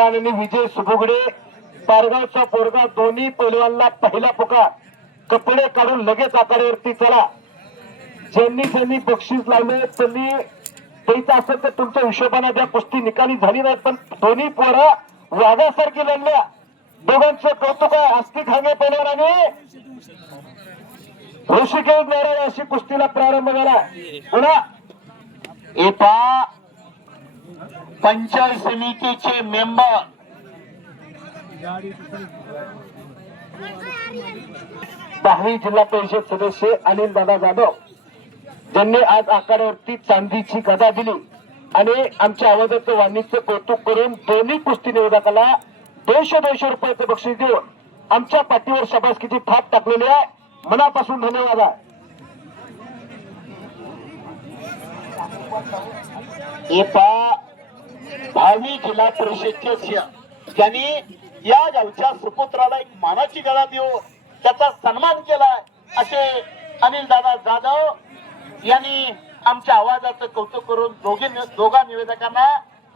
पैलवान आणि विजय सुबुगडे पारगावचा पोरगा दोन्ही पैलवानला पहिला पुकार कपडे काढून लगेच आखाड्यावरती चला. ज्यांनी ज्यांनी बक्षीस लावले त्यांनी द्यायचं असेल तर तुमच्या हिशोबाने द्या. कुस्ती निकाली झाली नाही पण दोन्ही पोरं वाघासारखी लढल्या. दोघांचं कौतुक आहे. आस्तिक हागे पैलवान आणि ऋषिकेश नारायण अशी कुस्तीला प्रारंभ झाला. पुन्हा एका पंचायत समितीचे मेंबर दहावी जिल्हा परिषद सदस्य अनिल दादा जाधव ज्यांनी आज आखाड्यावरती चांदीची गदा दिली आणि आमच्या आवाजाचं वाणीचं कौतुक करून दोन्ही कुस्ती निवेदकाला 200 रुपयाचं बक्षीस देऊन आमच्या पाठीवर शाबासकीची थाप टाकलेली आहे. मनापासून धन्यवाद आहे. एका भावी जिल्हा परिषदचे त्यांनी या गावच्या सुपुत्राला एक मानाची गदा देऊन त्याचा सन्मान केलाय असे अनिल दादा जाधव यांनी आमच्या आवाजाचं कौतुक करून दोघा निवेदकांना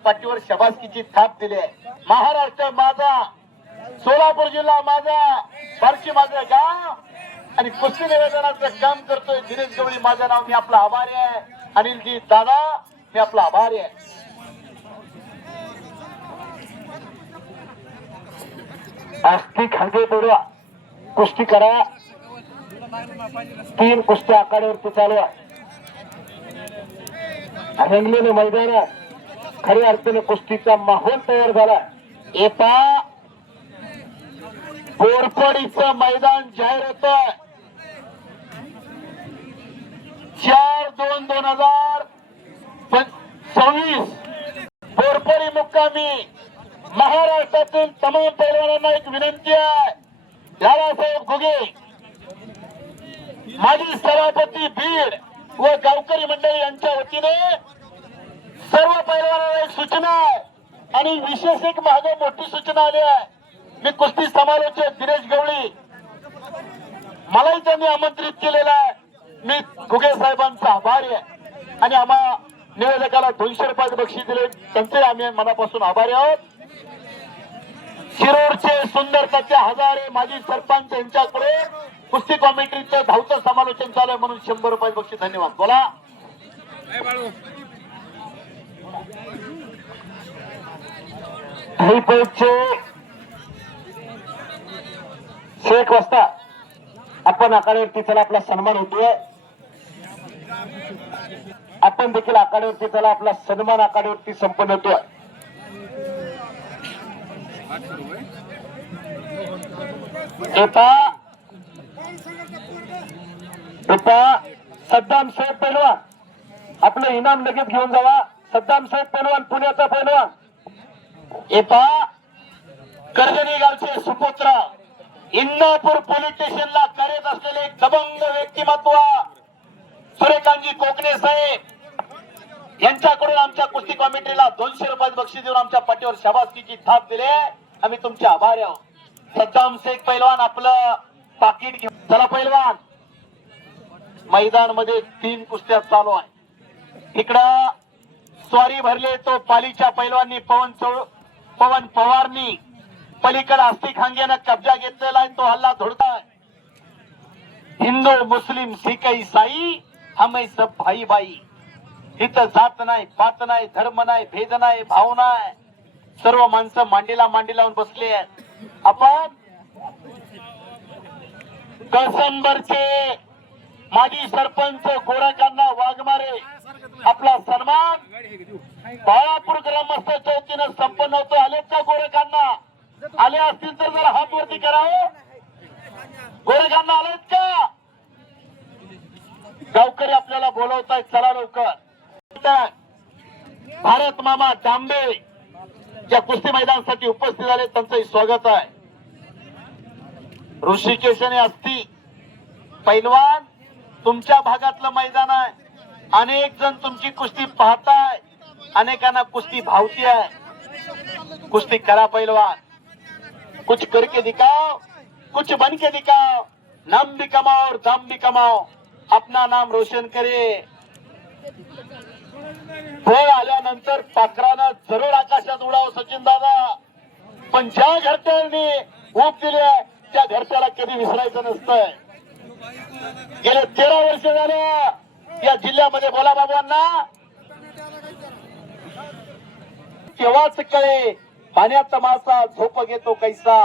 पाठीवर शाबासकीची थाप दिली आहे. महाराष्ट्र माझा, सोलापूर जिल्हा माझा, बार्शी माझं गाव आणि कुस्ती निवेदनाचं काम करतोय दिनेश गवळी माझं नाव. मी आपला आभारी आहे. अनिलजी दादा मी आपला आभारी आहे. आस्तिक हागे बोलवा कुस्ती करा. 3 कुस्त्या आखाड्यावरती चालू आहे. रंगलेले मैदान खऱ्या अर्थाने कुस्तीचा माहोल तयार झाला. एका बोरपडीचं मैदान जाहीर होत 4/2/2026 बोरपडी मुक्कामी महाराष्ट्रातील तमाम पैलवानांना एक विनंती आहे. दादासाहेब घुगे माजी सभापती बीड व गावकरी मंडळी यांच्या वतीने सर्व पैलवानांना एक सूचना आहे आणि विशेष एक मागे मोठी सूचना आली आहे. मी कुस्ती समालोचक दिनेश गवळी मलाही त्यांनी आमंत्रित केलेलं आहे. मी घुगे साहेबांचा आभारी आहे आणि आम्हा निवेदकाला 200 रुपयाचे बक्षीस दिले त्यांचे आम्ही मनापासून आभारी आहोत. शिरूरचे सुंदर सत्या हजारे माजी सरपंच यांच्याकडे कुस्ती कॉमेंट्रीचं धावतं समालोचन चालू आहे म्हणून 100 रुपयाचे बक्षीस. धन्यवाद. बोला. शेख वाजता आपण आखाड्यावरती चला आपला सन्मान होतोय. आपण देखील आखाड्यावरती चला आपला सन्मान आखाड्यावरती संपन्न होतोय. सद्दाम साहेब पैलवान आपलं इनाम लगेच घेऊन जावा. सद्दाम साहेब पैलवान पुण्याचा पैलवान. कर्जनी गावचे सुपुत्र इंदापूर पोलीस स्टेशनला कार्यरत असलेले एक दबंग व्यक्तिमत्व सूर्यकांतजी कोकणे साहेब यांच्याकडून आमच्या कुस्ती कमिटीला 200 रुपयाचे बक्षीस देऊन आमच्या पाठीवर शाबासकीची थाप दिली. आम्ही तुमचे आभारी आहोत. सद्दाम शेख पैलवान आपलं पाकिट घेऊन चला. पैलवान मैदान मध्ये 3 कुस्त्या चालू आहे. इकडं स्वारी भरले तो पालीच्या पैलवाननी पवन पवारनी पलीकडे आस्तिक हांगेनं कब्जा घेतलेला आहे. तो हल्ला धोडताय. हिंदू मुस्लिम सिख ईसाई हम सब भाई भाई. इथं जात नाही, पात नाही, धर्म नाही, भेद नाही, भाव नाही. सर्व माणसं मांडीला मांडी लावून बसले आहेत. आपण कसंबरचे माजी सरपंच गोरखांना वाघमारे आपला सन्मान बाळापूर ग्रामस्थांच्या वतीनं संपन्न होतो. आलेत का गोरखांना? आले असतील तर जरा हात वरती करावं. गोरखांना आलेत का? गावकरी आपल्याला बोलवतायत. चला लवकर. भारत मामा तांबे ज्या कुस्ती मैदानासाठी उपस्थित झाले त्यांचंही स्वागत आहे. ऋषिकेश आणि अस्ती पैलवान तुमच्या भागातलं मैदान आहे. अनेक जण तुमची कुस्ती पाहताय. अनेकांना कुस्ती भावती आहे. कुस्ती करा पैलवान. कुछ करके दिखाओ, कुछ बन के दिखाओ. नाम भी कमाओ और दाम भी कमाओ. अपना नाम रोशन करे. फळ आल्यानंतर पाखरानं जरूर आकाशात उडाव. सचिन दादा पण ज्या घरच्यांनी ऊब दिली आहे त्या घरच्याला कधी विसरायचं नसतंय. गेले 13 वर्ष झाले या जिल्ह्यामध्ये भोलाबाबांना तेव्हाच कळे पाण्याचा मासा झोप घेतो कैसा.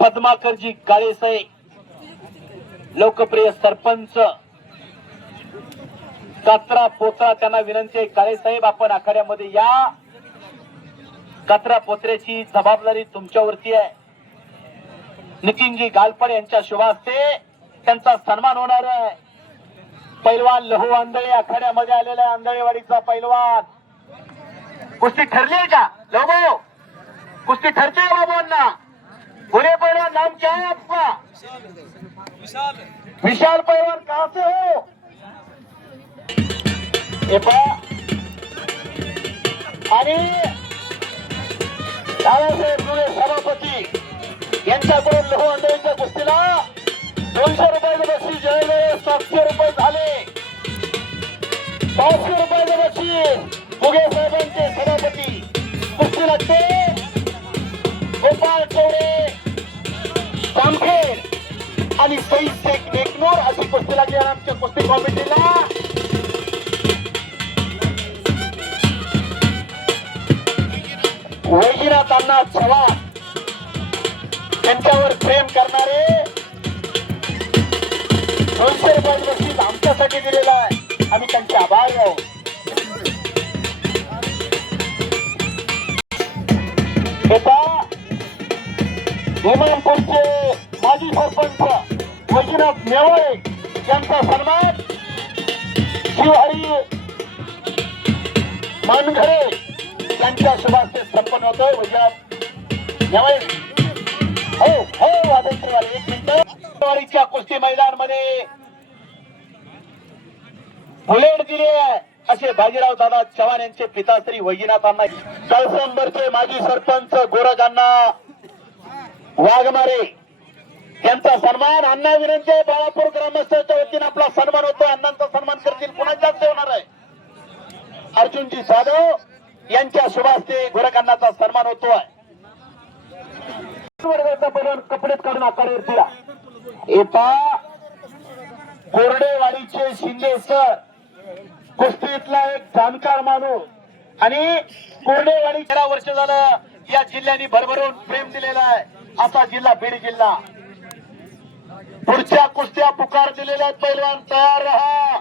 पद्माकरजी काळेसाहेब लोकप्रिय सरपंच कचरा पोचरा त्यांना विनंती आहे, काळेसाहेब आपण आखाड्यामध्ये या. कचरा पोचऱ्याची जबाबदारी तुमच्यावरती आहे. नितीनजी गालपड यांच्या शुभ हस्ते त्यांचा सन्मान होणार आहे. पैलवान लहू आंधळे आखाड्यामध्ये आलेला आंधळेवाडीचा पैलवान. कुस्ती ठरली आहे का लोगो? कुस्ती ठरते बाबांना. पूरे पैलवान नाम क्या है आपका? विशाल पैलवान कहां से हो? आणि दादासाहेब जुळे सभापती यांच्याकडून लहू आंधळीच्या कुस्तीला 200 रुपयाचं बक्षीस जळले. 700 रुपये झाले. 500 रुपयाचं बक्षीस मुगे साहेबांचे सभापती. कुस्ती लागते गोपाळ चौरे जामखेड आणि सई शेख एकनूर अशी कुस्ती लागली आमच्या कुस्ती कमिटीला. वैजनाथ अण्णा चव्हाण त्यांच्यावर प्रेम करणारे 200 रुपयाचं बक्षीस आमच्यासाठी दिलेलं आहे. आम्ही त्यांचे आभारी आहोत. इमानपूरचे माजी सरपंच वैजनाथ नेवळे यांचा सन्मान शिवहरी मानघरे यांच्या शुभास्ते संपन्न होतोय. वैजनाथ नेवळे हो हो वादनवाले 1 मिनिट. कुस्ती मैदानमध्ये बुलेट दिली आहे असे बाजीराव दादा चव्हाण यांचे पिता श्री वैजनाथ अण्णा. कळसंबरचे माजी सरपंच गोरगांना वाघमारे यांचा सन्मान. अण्णा विनंती आहे बाळापूर ग्रामस्थांच्या वतीने आपला सन्मान होतो. अण्णांचा सन्मान करतील. पुन्हा जास्त होणार आहे. अर्जुनजी जाधव यांच्या शुभास्ते गोरगांनाचा सन्मान होतोय. कपडे काढून आकारावर दिला. एका कोरडेवाडीचे शिंदे सर कुस्तीतला एक जाणकार माणूस आणि कोरडेवाडी 13 वर्ष झालं या जिल्ह्याने भरभरून प्रेम दिलेला आहे असा जिल्हा बीड जिल्हा. पुढच्या कुस्त्या पुकार दिलेल्या आहेत. पैलवान तयार रहा.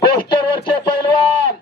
पोस्टरवरचे पैलवान